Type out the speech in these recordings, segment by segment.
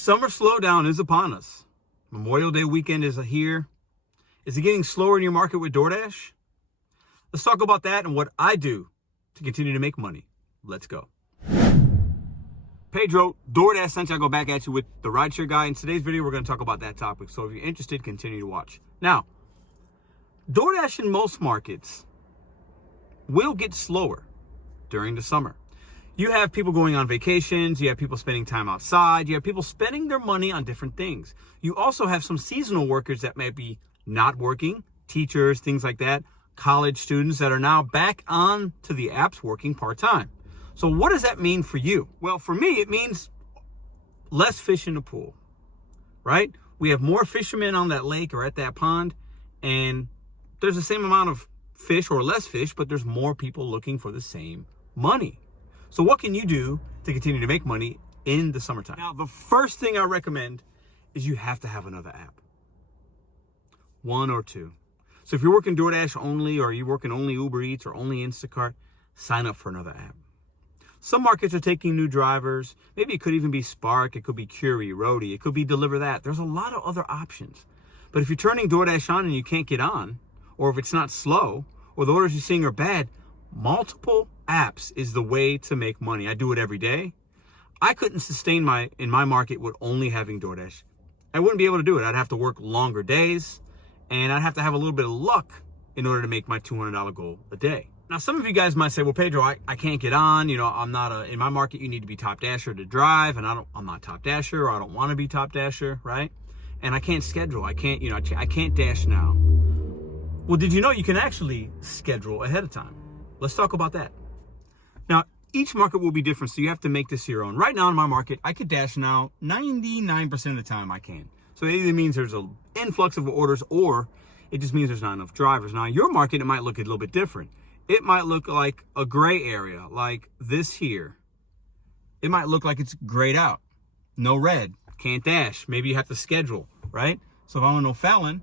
Summer slowdown is upon us. Memorial Day weekend is here. Is it getting slower in your market with DoorDash? Let's talk about that and what I do to continue to make money. Let's go. Pedro, DoorDash Santiago back at you with the RideShare Guy. In today's video, we're going to talk about that topic. So if you're interested, continue to watch. Now, DoorDash in most markets will get slower during the summer. You have people going on vacations, you have people spending time outside, you have people spending their money on different things. You also have some seasonal workers that may be not working, teachers, things like that, college students that are now back on to the apps working part-time. So what does that mean for you? Well, for me, it means less fish in the pool, right? We have more fishermen on that lake or at that pond, and there's the same amount of fish or less fish, but there's more people looking for the same money. So what can you do to continue to make money in the summertime? Now, the first thing I recommend is you have to have another app. One or two. So if you're working DoorDash only, or you're working only Uber Eats or only Instacart, sign up for another app. Some markets are taking new drivers. Maybe it could even be Spark. It could be Curie, Roadie. It could be Deliver That. There's a lot of other options. But if you're turning DoorDash on and you can't get on, or if it's not slow, or the orders you're seeing are bad, multiple apps is the way to make money. I do it every day. I couldn't sustain in my market with only having DoorDash. I wouldn't be able to do it. I'd have to work longer days, and I'd have to have a little bit of luck in order to make my $200 goal a day. Now, some of you guys might say, well, Pedro, I can't get on. You know, I'm not in my market, you need to be top dasher to drive, and I'm not top dasher, or I don't want to be top dasher, right? And I can't schedule. I can't dash now. Well, did you know you can actually schedule ahead of time? Let's talk about that. Now, each market will be different, so you have to make this your own. Right now in my market, I could dash now 99% of the time I can. So it either means there's an influx of orders, or it just means there's not enough drivers. Now, in your market, it might look a little bit different. It might look like a gray area, like this here. It might look like it's grayed out. No red, can't dash. Maybe you have to schedule, right? So if I want no Fallon,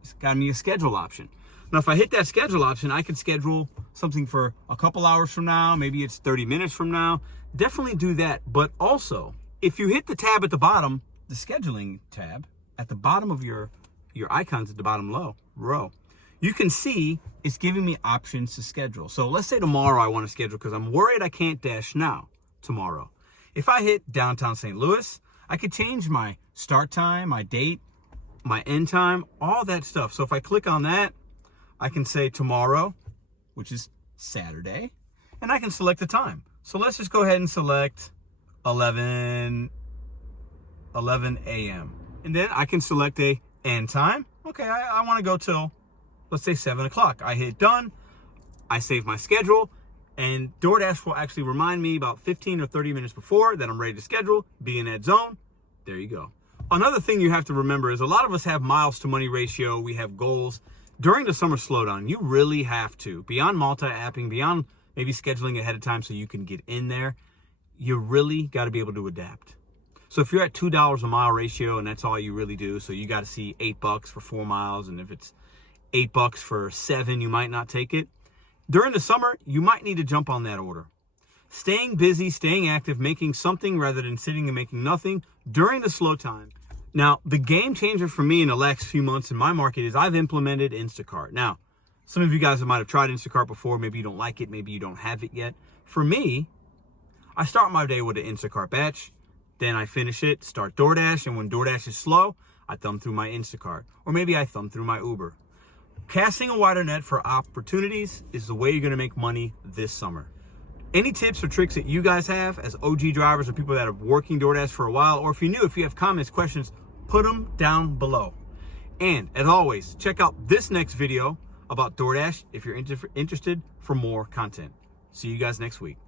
it's got me a schedule option. Now, if I hit that schedule option, I could schedule something for a couple hours from now. Maybe it's 30 minutes from now. Definitely do that. But also, if you hit the tab at the bottom, the scheduling tab, at the bottom of your icons at the bottom row, you can see it's giving me options to schedule. So let's say tomorrow I want to schedule because I'm worried I can't dash now tomorrow. If I hit downtown St. Louis, I could change my start time, my date, my end time, all that stuff. So if I click on that, I can say tomorrow, which is Saturday, and I can select the time. So let's just go ahead and select 11 a.m. And then I can select a end time. Okay, I want to go till, let's say 7 o'clock. I hit done, I save my schedule, and DoorDash will actually remind me about 15 or 30 minutes before that I'm ready to schedule, be in that zone. There you go. Another thing you have to remember is a lot of us have miles to money ratio. We have goals. During the summer slowdown, you really have to, beyond multi-apping, beyond maybe scheduling ahead of time so you can get in there, you really got to be able to adapt. So if you're at $2 a mile ratio and that's all you really do, so you got to see $8 for 4 miles, and if it's $8 for 7, you might not take it. During the summer, you might need to jump on that order. Staying busy, staying active, making something rather than sitting and making nothing during the slow time. Now, the game changer for me in the last few months in my market is I've implemented Instacart. Now, some of you guys might have tried Instacart before. Maybe you don't like it. Maybe you don't have it yet. For me, I start my day with an Instacart batch. Then I finish it, start DoorDash. And when DoorDash is slow, I thumb through my Instacart. Or maybe I thumb through my Uber. Casting a wider net for opportunities is the way you're going to make money this summer. Any tips or tricks that you guys have as OG drivers or people that are working DoorDash for a while, or if you're new, if you have comments, questions, put them down below. And as always, check out this next video about DoorDash if you're interested for more content. See you guys next week.